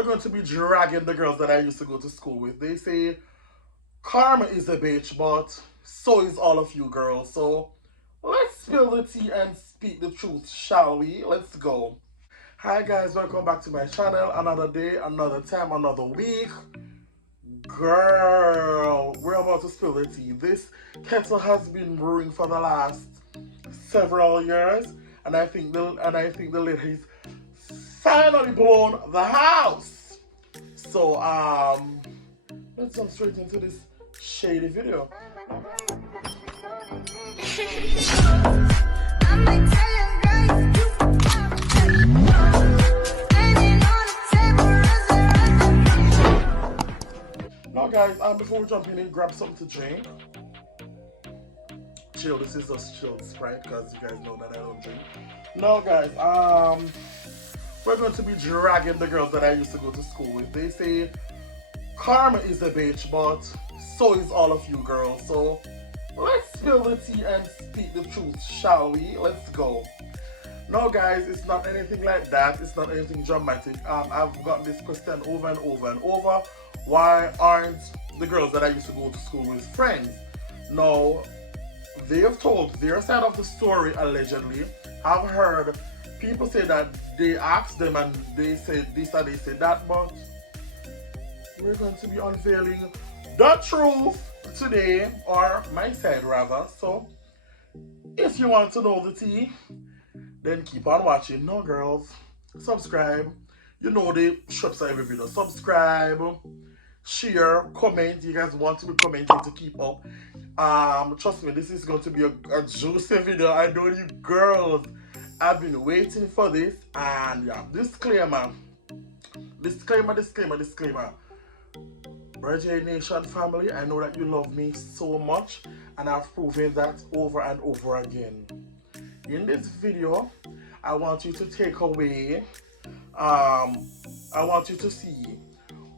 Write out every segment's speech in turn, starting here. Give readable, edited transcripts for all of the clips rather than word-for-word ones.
we're going to be dragging the girls that I used to go to school with. They say karma is a bitch, but so is all of you girls. So let's spill the tea and speak the truth, shall we? Let's go. Hi guys, welcome back to my channel. Another day, another time, another week. Girl, we're about to spill the tea. This kettle has been brewing for the last several years, and I think the lid has finally blown the house. So let's jump straight into this shady video. Now guys, before we jump in, grab something to drink. Chill, this is just chilled Sprite because you guys know that I don't drink. Now guys, we're going to be dragging the girls that I used to go to school with. They say karma is a bitch, but so is all of you girls. So let's spill the tea and speak the truth, shall we? Let's go. No guys, it's not anything like that. It's not anything dramatic. I've got this question over and over and over. Why aren't the girls that I used to go to school with friends? No, they have told their side of the story allegedly. I've heard people say that they asked them and they said this and they said that, but we're going to be unveiling the truth today, or my side rather. So if you want to know the tea, then keep on watching. No girls, subscribe. You know the strips of every video. Subscribe, share, comment. You guys want to be commenting to keep up. Trust me, this is going to be a juicy video. I know you girls, I've been waiting for this. And yeah, disclaimer. Rajay Nation family, I know that you love me so much, and I've proven that over and over again. In this video, I want you to take away, I want you to see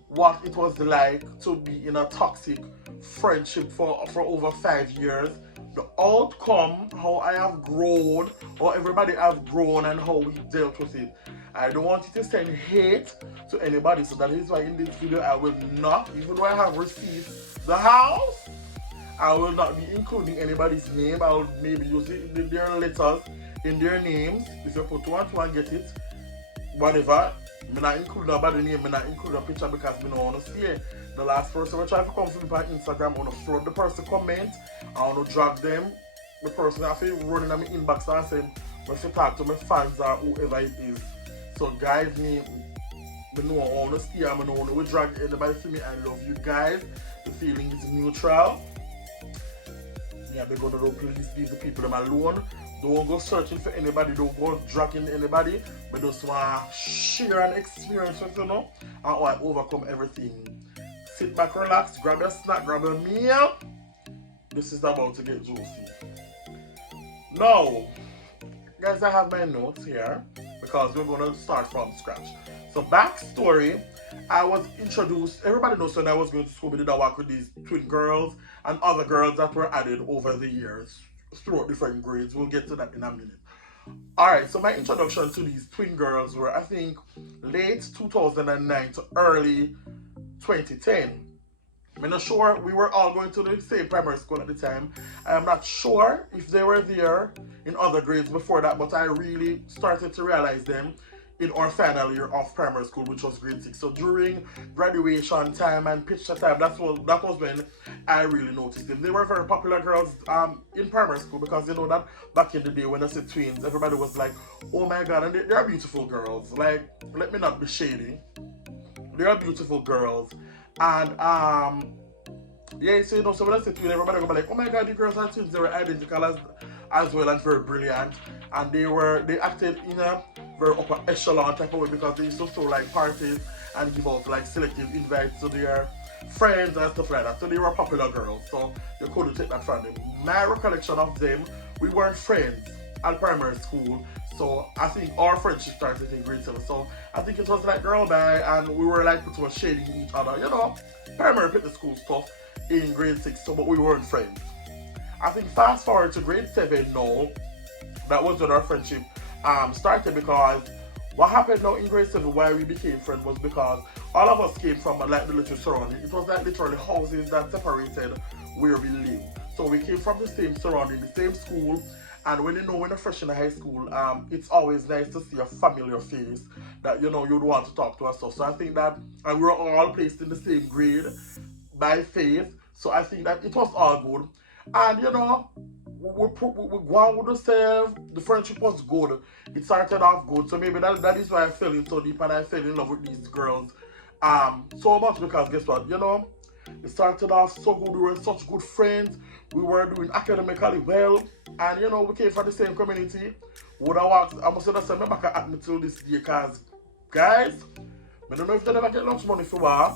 what it was like to be in a toxic friendship for over 5 years, the outcome, how I have grown, how everybody have grown, and how we dealt with it. I don't want you to send hate to anybody, so that is why in this video I will not, even though I have received the house, I will not be including anybody's name. I will maybe use it in their letters, in their names. If you put 2 and 2 and get it, whatever. I'm not include nobody's name, I'm not include a picture because I don't want to see it. The last person who tried to come to me on Instagram, I want to flood the person comment, I want to drag them. The person I feel running on my inbox and saying, if you talk to my fans or whoever it is. So guys, me know I want to see, I don't want to drag anybody to me. I love you guys. The feeling is neutral. Yeah, they're going to please leave the people them alone. Don't go searching for anybody, don't go dragging anybody, but just want to share an experience with you know, and want to overcome everything. Sit back, relax, grab a snack, grab a meal. This is about to get juicy. Now, guys, I have my notes here because we're going to start from scratch. So, backstory, I was introduced, everybody knows when I was going to school, we did a walk with these twin girls and other girls that were added over the years throughout different grades. We'll get to that in a minute. Alright, so my introduction to these twin girls were, I think, late 2009 to early 2010. I'm not sure, we were all going to the same primary school at the time. I'm not sure if they were there in other grades before that, but I really started to realize them in our final year of primary school, which was grade 6. So during graduation time and picture time, that was when I really noticed them. They were very popular girls in primary school because you know that back in the day when I said twins, everybody was like, oh my god, and they're beautiful girls. Like, let me not be shady. They're beautiful girls. And yeah, so you know, so when I say twin, everybody would be like, oh my god, the girls are twins. They were identical as well and very brilliant. And they acted in a very upper echelon type of way because they used to throw like parties and give out like selective invites to their friends and stuff like that. So they were popular girls, so you couldn't take that from them. My recollection of them, we weren't friends at primary school, so I think our friendship started in grade 7. So I think it was like girl bye, and we were like sort of shading each other, you know, primary fitness school stuff in grade 6, so but we weren't friends. I think fast forward to grade 7 now, that was when our friendship started because What happened now in grade 7, why we became friends, was because all of us came from like the little surrounding. It was like literally houses that separated where we live. So we came from the same surrounding, the same school. And when when you're fresh in high school, it's always nice to see a familiar face that you'd want to talk to and stuff. So I think that, and we were all placed in the same grade by faith. So I think that it was all good. And we go on with ourselves. The friendship was good. It started off good. So maybe that is why I fell in so deep and I fell in love with these girls so much, because guess what? It started off so good. We were such good friends. We were doing academically well. And we came from the same community. Would I walk? I must say that I back at me till this day, because guys, I don't know if they never get lunch money for work.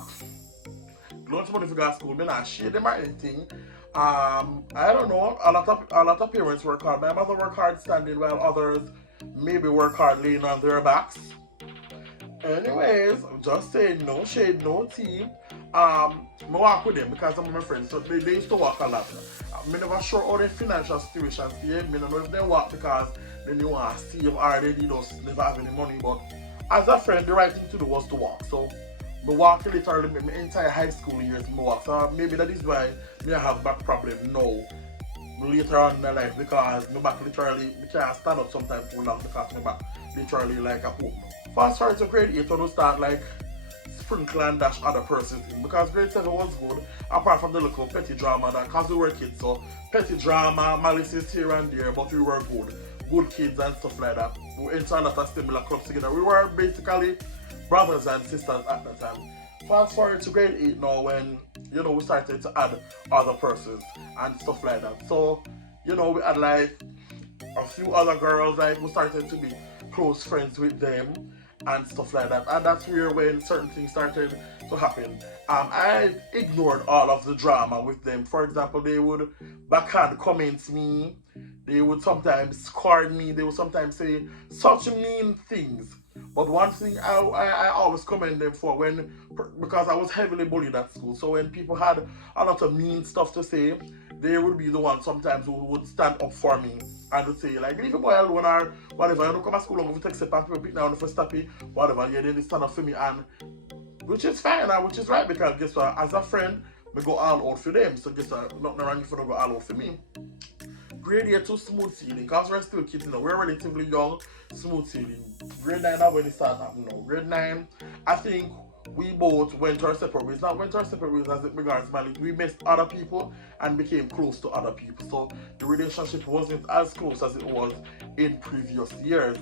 Lunch money for go to school, I not share them or anything. I don't know. A lot of parents work hard. My mother work hard standing, while others maybe work hard laying on their backs. Anyways, I'm just saying, no shade, no tea. I walk with them because I'm my friends. So they used to walk a lot. I'm never sure how their financial situation is. I don't know if they walk because they want to save or they just never have any money. But as a friend, the right thing to do was to walk. So I walk literally my entire high school years. I walk. So maybe that is why I have back problem now. Later on in my life, because my back literally, I can't stand up sometimes too long because my back literally like a hook. Fast forward to grade 8 when we start like sprinkle and dash other persons in, because grade 7 was good, apart from the little petty drama that, because we were kids, so petty drama, malices here and there, but we were good kids and stuff like that. We entered a lot of similar clubs together. We were basically brothers and sisters at that time. Fast forward to grade 8 now, when we started to add other persons and stuff like that. So we had like a few other girls, like we started to be close friends with them and stuff like that. And that's where when certain things started to happen. I ignored all of the drama with them. For example, they would backhand comment me. They would sometimes scorn me. They would sometimes say such mean things. But one thing I always commend them for, because I was heavily bullied at school. So when people had a lot of mean stuff to say, they would be the ones sometimes who would stand up for me and would say like, leave a boy alone or whatever. You don't come to school long, if you take step and people now for stop it, whatever. Yeah, they stand up for me, and which is fine and which is right, because guess what? As a friend, we go all out for them. So guess what? Nothing wrong if you don't go all out for me. Grade 8 too smooth sailing, because we're still kids, we're relatively young, smooth sailing. Grade 9, that's when it started happening now. Grade 9, I think we both went our separate ways. Not went our separate ways as it regards marriage. We missed other people and became close to other people. So the relationship wasn't as close as it was in previous years.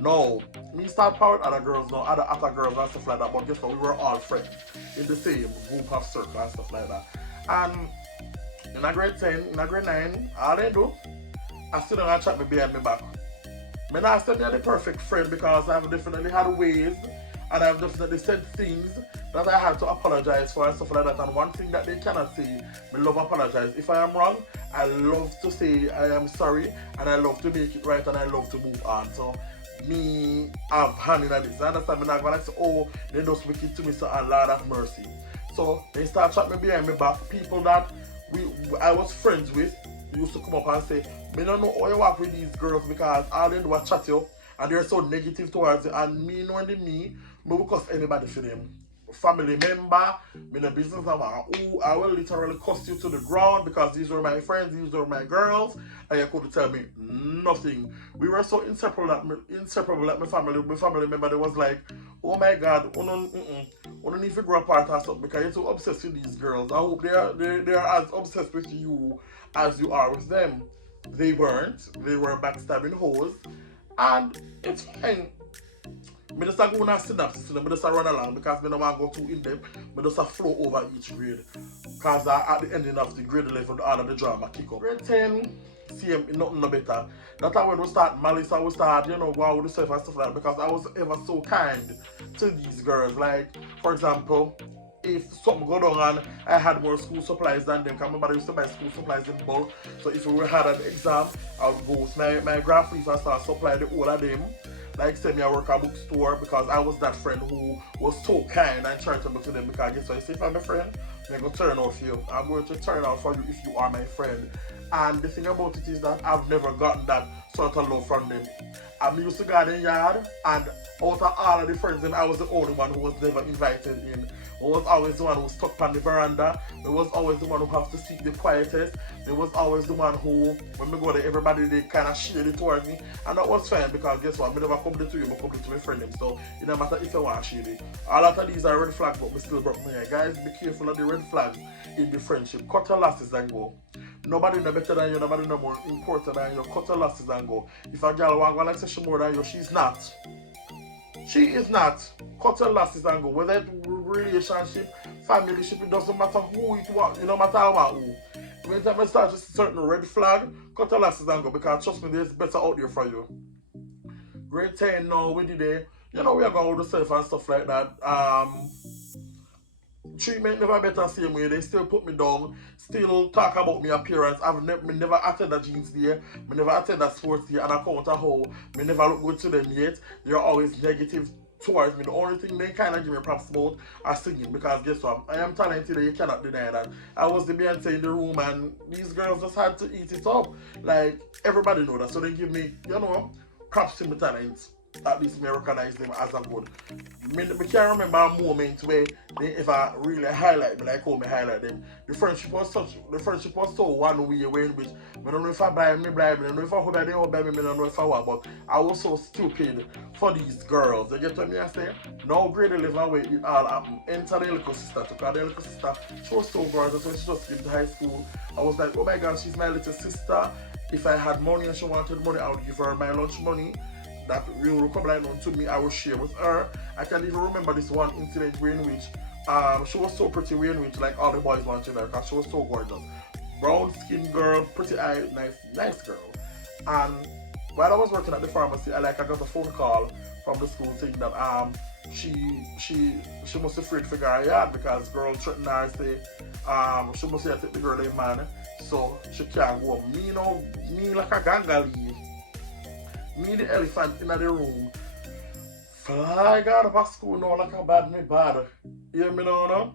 No, me start powered other girls now, other girls and stuff like that, but guess what? We were all friends in the same group of circle and stuff like that. And in a grade 10, in a grade 9, all they do, I still don't chat me behind my back. I not say I'm the perfect friend, because I've definitely had ways and I've definitely said things that I had to apologize for and stuff like that. And one thing that they cannot say, I love apologize. If I am wrong, I love to say I am sorry, and I love to make it right, and I love to move on. So me have hand in this. I understand me not gonna say, oh, they just wicked to me, so Allah have mercy. So they start chatting me behind my back. People that I was friends with used to come up and say, me don't know how you walk with these girls, because all they do is chat you and they're so negative towards you. And me knowing me will cuss anybody for them. Family member, me no business who I will literally cuss you to the ground, because these were my friends, these were my girls, and you couldn't tell me nothing. We were so inseparable that my family member, they was like, oh my God, we don't need to grow apart or something, because you're so obsessed with these girls. I hope they are as obsessed with you as you are with them. They weren't. They were backstabbing hoes, and it's fine. I just go on synopsis, I just run along, because I don't want to go too in depth. I just flow over each grade, because at the ending of the grade 11, all of the drama kick up. Grade 10, same, nothing no better. That's how when we start malice, and we start, go out with yourself and stuff like that, because I was ever so kind to these girls. Like, for example, if something go down and I had more school supplies than them, because my mother used to buy school supplies in bulk. So if we had an exam, I would go with my graphics and start supply the whole of them. Like say me I work at a bookstore, because I was that friend who was so kind and charitable to them, because guess what, you see, if I'm a friend, I'm going to turn out for you. I'm going to turn out for you if you are my friend. And the thing about it is that I've never gotten that sort of love from them. I'm used to garden yard, and out of all of the friends, I was the only one who was never invited in. I was always the one who was stuck on the veranda. I was always the one who have to speak the quietest. I was always the one who, when we go there, everybody they kind of shaded towards me. And that was fine because guess what? I never come to you, I come to my friend them. So it don't matter if I want shady. A lot of these are red flags, but we still broke my hair. Guys, be careful of the red flags in the friendship. Cut your losses and go. Nobody no better than you, nobody no more important than you. Cut your losses and go. If a girl want to like say she more than you, she's not. She is not. Cut your losses and go. Whether it's relationship, family ship, it doesn't matter who it was, it don't matter about who. When time I start to see certain red flag, cut your losses and go because trust me, there's better out there for you. Grade 10 now, we did it. You know, we are going to the self and stuff like that. Treatment never better same way. They still put me down, still talk about my appearance. Me never attend a jeans day, me never attend a sports day, and I count a how me never look good to them yet. They're always negative towards me. The only thing they kind of give me props about are singing because guess what? I am talented and you cannot deny that. I was the Beyonce in the room and these girls just had to eat it up. Like, everybody know that. So they give me, you know, props to my talents. At least me recognize them as a good. Me can't remember a moment where they ever really highlight me like how me highlight them. The friendship was so one way in which I don't know if I blind me, I don't know if I hope they hope me, I don't know if I want, but I was so stupid for these girls. You get what I say? Now grade 11 way it all happened. Enter the little sister, because the little sister, she was so gorgeous when she just came to high school. I was like, oh my god, she's my little sister. If I had money and she wanted money, I would give her my lunch money. That will come like to me, I will share with her. I can even remember this one incident in which she was so pretty, in which like all the boys wanted her because she was so gorgeous. Brown skin girl, pretty eye, nice girl. And while I was working at the pharmacy, I got a phone call from the school saying that she must be afraid to figure her out because girl threatened her say she must say I take the girl in man, so she can't go. Me like a gangali. Me the elephant in the room. Fly out of school now like a bad me bad. Hear me now, no?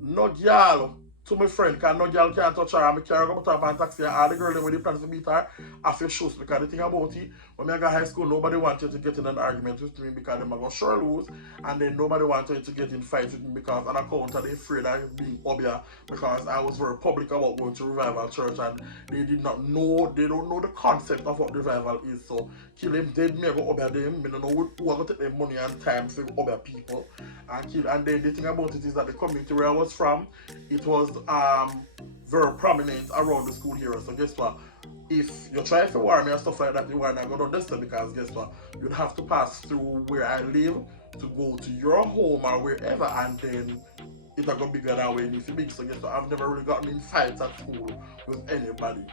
No girl to my friend, because no girl can't touch her. I carry her up and taxi her. All the girls when they plan to beat her, I feel shoes because the thing about it, when I got high school, nobody wanted to get in an argument with me because they might sure lose, and then nobody wanted to get in fight with me because on account of they afraid of being obvious because I was very public about going to Revival Church and they don't know the concept of what Revival is. So kill them dead, me I go obey them. I don't know who I go take their money and time to obey people and kill. And then the thing about it is that the community where I was from, it was very prominent around the school here. So guess what? If you try to warn me and stuff like that, you are not going to understand because guess what? You'd have to pass through where I live to go to your home or wherever, and then it's not going to be good that way. And if you big, so guess what? I've never really gotten in fights at school with anybody.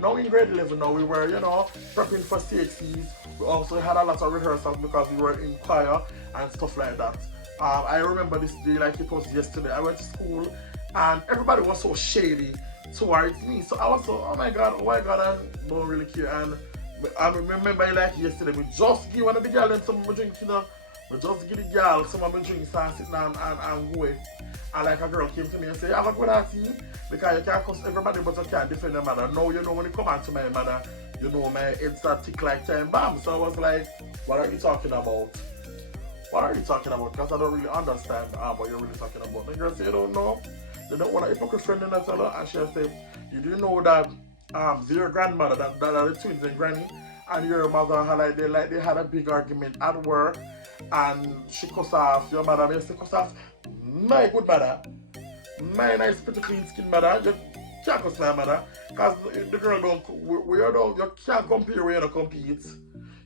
Now in grade 11, now we were, prepping for CXCs. We also had a lot of rehearsals because we were in choir and stuff like that. I remember this day like it was yesterday. I went to school and everybody was so shady towards me. So I was so, oh my god, I don't really care. And I remember like yesterday, we just give one of the girls and some of my drinks, we just give the girl some of my drinks and sit down and go. And like a girl came to me and said, have a good tea because you can't cuss everybody but you can't defend your mother. Now when you come out to my mother, my head start tick like time bomb. So I was like, what are you talking about? What are you talking about? Because I don't really understand what you're really talking about. The girl said, you don't know. They don't want a hypocrite friend in that fellow. And she said, you do know that your grandmother, that are the twins and granny, and your mother had they had a big argument at work, and she cussed off your mother. And she cussed off my good mother, my nice pretty clean skin mother. You can't cuss my mother, because the girl you can't compare where you don't compete.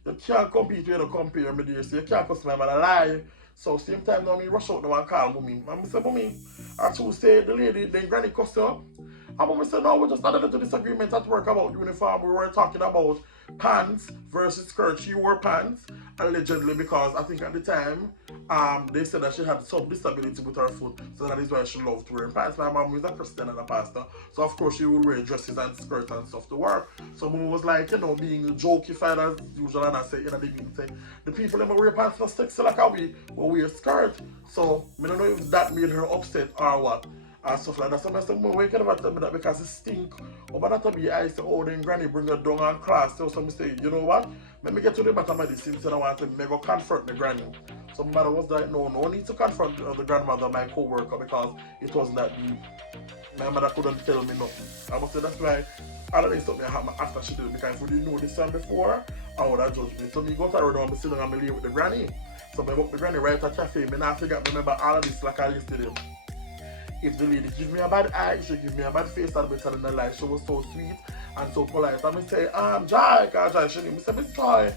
You can't compete where you don't compare, my dear. So you can't cuss my mother lie. So same time now me rush out now and call mommy. And I say, mommy, actually say the lady, then granny cussed her. And mommy said, no, we just had a little disagreement at work about uniform. We were talking about pants versus skirt. She wore pants, allegedly, because I think at the time, they said that she had some disability with her foot. So that is why she loved wearing pants. My mom is a Christian and a pastor. So of course she would wear dresses and skirts and stuff to work. So mommy was like, being jokey-fied as usual. And I said, the meeting, the people that wear pants for sexy like how we wear skirt. So I don't know if that made her upset or what. and stuff like that. So I said, why can never tell me that because it stink? Or by that time I say, oh, then granny bring her down on class. So some say, you know what? Let me get to the bottom of this since I want to make her confront the granny. So my mother was like, no need to confront the grandmother, my co-worker, because it wasn't that deep. My mother couldn't tell me nothing. I must say that's why all of this stuff happened after she did it, because if we didn't know this one before, I would have judged me. So me go to her room, I'm sitting on my lay with the granny. So I walk the granny right at a cafe. I now figure remember all of this like I used to do. If the lady give me a bad eye, she give me a bad face, I'll be telling her lie. She was so sweet and so polite. And I say, Jai, Jai, she name. I say, Miss Joy,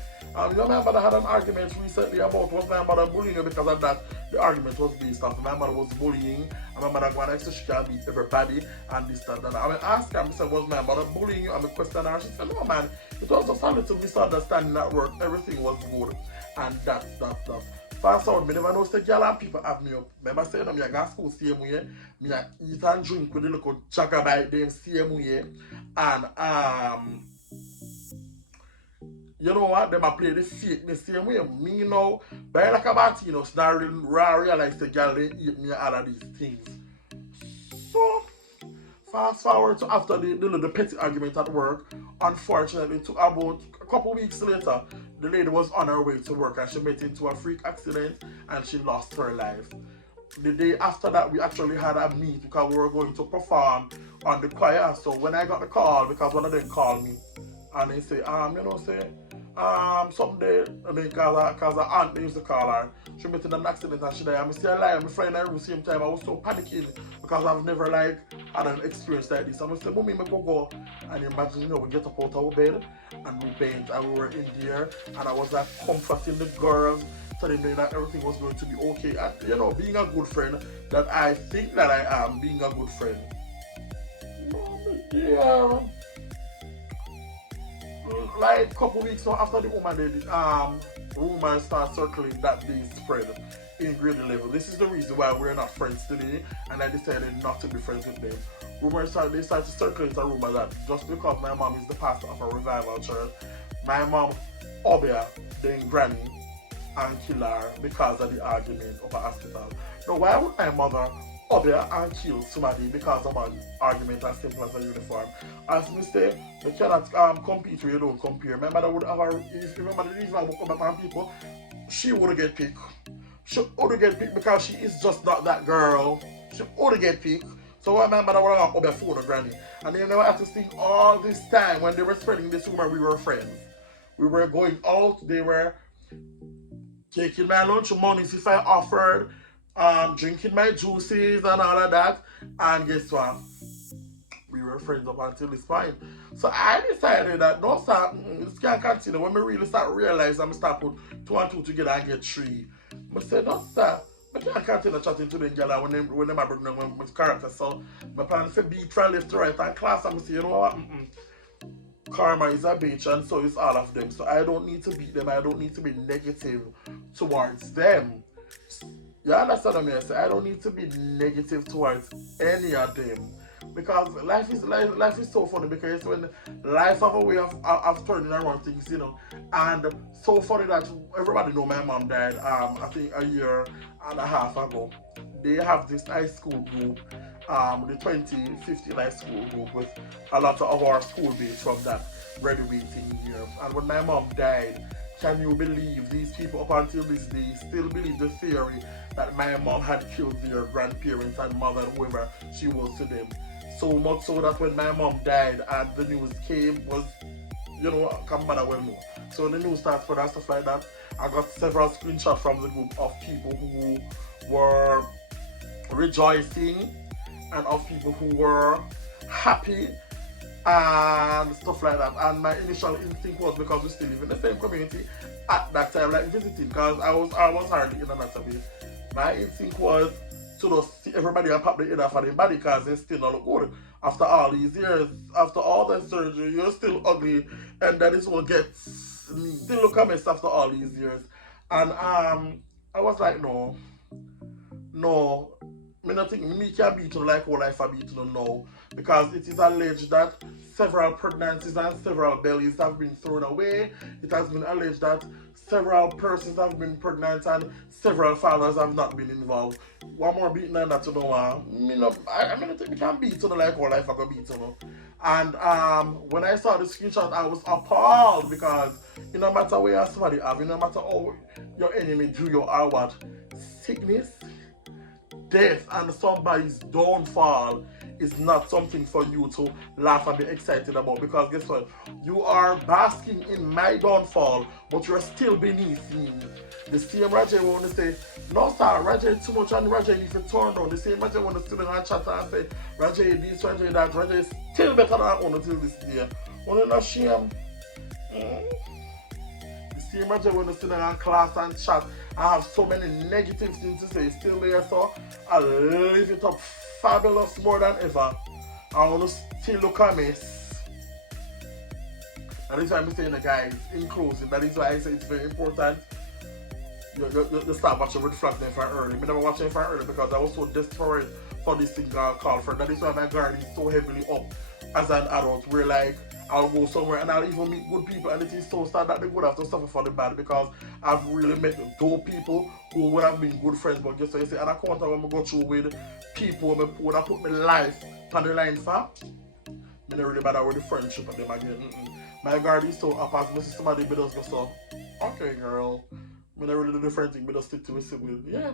you know my mother had an argument recently about was my mother bullying you because of that. The argument was based off my mother was bullying, and my mother going next to she can beat everybody and this, that, and that. I asked her, I said, was my mother bullying you? And I questioned her, she said, no man, it was just a little misunderstanding at work, everything was good. And that's. Fast forward, me never know say girl and people have me up. Remember saying me I go to school same way, me I eat and drink with the little jacobite them same way. And you know what? Them I play the fake the same way. Me now, by like a Martino, now realize the girl they eat me all of these things. So fast forward to after the petty argument at work. Unfortunately, to about a couple weeks later, the lady was on her way to work and she met into a freak accident and she lost her life. The day after that, we actually had a meet because we were going to perform on the choir. So when I got the call, because one of them called me and they say, someday, I mean, cause her aunt, they used to call her, she met in an accident and she died. I'm still alive, my friend and at the same time, I was so panicking because I've never like had an experience like this. I'm saying, Mommy, I go. And imagine, we get up out of our bed and we bent and we were in there and I was like comforting the girls, telling them that everything was going to be okay. And being a good friend that I think that I am, being a good friend. Yeah. Like a couple weeks after the woman did rumors start circling that they spread in grade 11. This is the reason why we're not friends today, and I decided not to be friends with them. They started to circulate a rumor that just because my mom is the pastor of a revival church, my mom obey then granny and kill her because of the argument of a hospital. Now why would my mother obey and kill somebody because of an argument as simple as a uniform? As we say, you cannot compete where you don't compare. My mother would have remember the reason I would come up on people, she would get picked. She would get picked because she is just not that girl. She would get picked. So why my mother would have obey phone or granny? And then I had to think all this time when they were spreading this rumor we were friends. We were going out, they were taking my lunch money if I offered, drinking my juices and all of that, and guess what? We were friends up until this point. So I decided that no sir, this can't continue. When we really start realizing I'm start put 2 and 2 together and get 3. I said, no sir, I can't continue chatting to them girl when they bring them with character. So my plan said betrayal left to right and class, I'm say, you know what? Karma is a bitch and so is all of them. So I don't need to beat them. I don't need to be negative towards them. You understand what I mean? I say I don't need to be negative towards any of them. Because life is so funny because when life have a way of turning around things, And so funny that everybody know my mom died I think a year and a half ago. They have this high school group, the 2050 high school group with a lot of our school mates from that graduating year. And when my mom died, can you believe these people up until this day still believe the theory that my mom had killed their grandparents and mother and whoever she was to them? So much so that when my mom died and the news came was, come matter well know. So when the news starts spread and stuff like that, I got several screenshots from the group of people who were rejoicing and of people who were happy and stuff like that. And my initial instinct was, because we still live in the same community at that time, like visiting, because I was hardly in another base. My instinct was to just see everybody and pop the head off of their body because they still not look good. After all these years, after all that surgery, you're still ugly, and that is what gets me. Still look a mess after all these years. And I was like, no, me not think me can beat you like whole life I beat you now, because it is alleged that several pregnancies and several bellies have been thrown away. It has been alleged that several persons have been pregnant and several fathers have not been involved. One more beating than that, you know. I mean, we can beat, you know, like all life I go beat, you know. And when I saw the screenshot, I was appalled because no matter where somebody have, no matter how your enemy do you or what, sickness, death, and somebody's downfall is not something for you to laugh and be excited about, because guess what? You are basking in my downfall, but you're still beneath me. The same Rajay want to say, no sir, Rajay too much and Rajay need to turn down. The same Rajay want to sit in and chat and say, Rajay this, Rajay that, Rajay is still better than I own until this day. Want to know shame? The same Rajay want to sit in class and chat and have so many negative things to say, still there, so I live it up fabulous more than ever. I want to still look at me. That is why I'm saying, the guys, in closing, that is why I say it's very important you start watching red flag them from early. I never watched them from early because I was so desperate for this thing called friend. That is why my guard is so heavily up as an adult, where like I'll go somewhere and I'll even meet good people, and it is so sad that they would have to suffer for the bad, because I've really met dope people who would have been good friends, but guess what you say, and I can't when I go through with people when I put my life on the line for, I don't really bother with the friendship of them again. My guard is so up as Mrs. Somebody be just go so, okay girl, I don't really do the friend thing, but just stick to it with, yeah.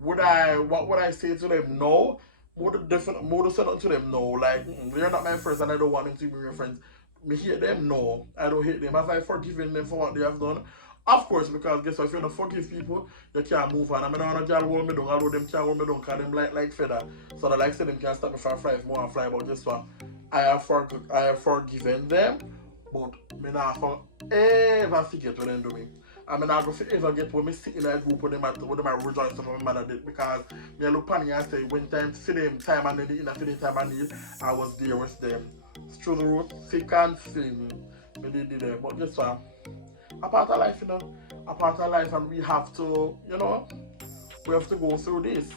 What would I say to them? No. More to say nothing to them, no. Like, they're not my friends and I don't want them to be my friends. Me hate them, no. I don't hate them. Have I forgiven them for what they have done? Of course, because guess what? If you don't forgive people, you can't move on. I mean, I don't know hold me down, although them can't hold me down because them like feather. So that like say them can't stop me from flying more and fly, but guess what? I have forgiven them, but me not for ever forget what them do me. I mean, I go ever get when me sit in a group with them at rejoice of my mother did, because me look funny and say when time for them time I need in for the time I need, I was there with them. It's through the road, thick and thin. Me did there. But guess what? A part of life, you know. A part of life, and we have to, you know, we have to go through this.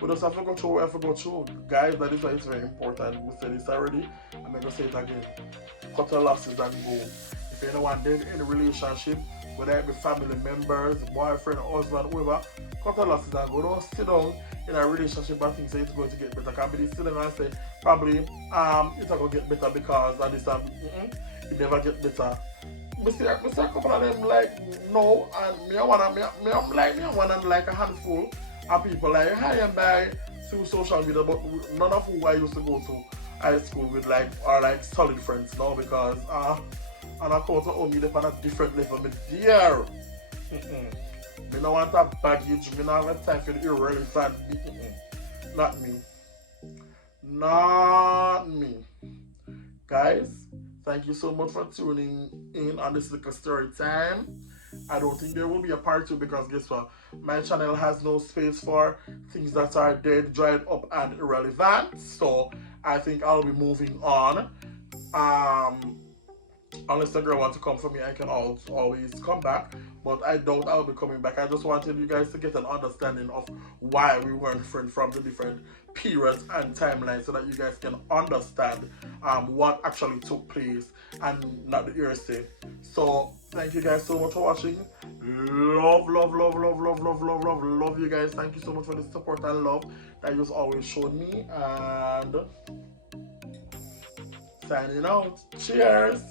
We just have to go through what we have to go through. Guys, that is why it's very important. We said this already, I'm gonna say it again. Cut the losses and go. If anyone dead in a relationship, whether it be family members, boyfriend, husband, whoever, cut the losses and go. Don't sit down in a relationship and think say it's going to get better. Can't be sitting and say probably it's not going to get better because of this it never get better. I see a couple of them like no, and me want like a handful of people like hi and bye through social media, but none of who I used to go to high school with like are like solid friends now, because and I count on me on a different level, me dear. Me no want that baggage, me not have time for the irrelevant. Not me. Not me. Guys, thank you so much for tuning in on this little story time. I don't think there will be a part 2 because guess what? My channel has no space for things that are dead, dried up, and irrelevant. So I think I'll be moving on. Unless the girl wants to come for me, I can always come back. But I doubt I'll be coming back. I just wanted you guys to get an understanding of why we weren't friends from the different periods and timelines, so that you guys can understand what actually took place and not the hearsay. So thank you guys so much for watching. Love you guys. Thank you so much for the support and love that you've always showed me. And signing out. Cheers.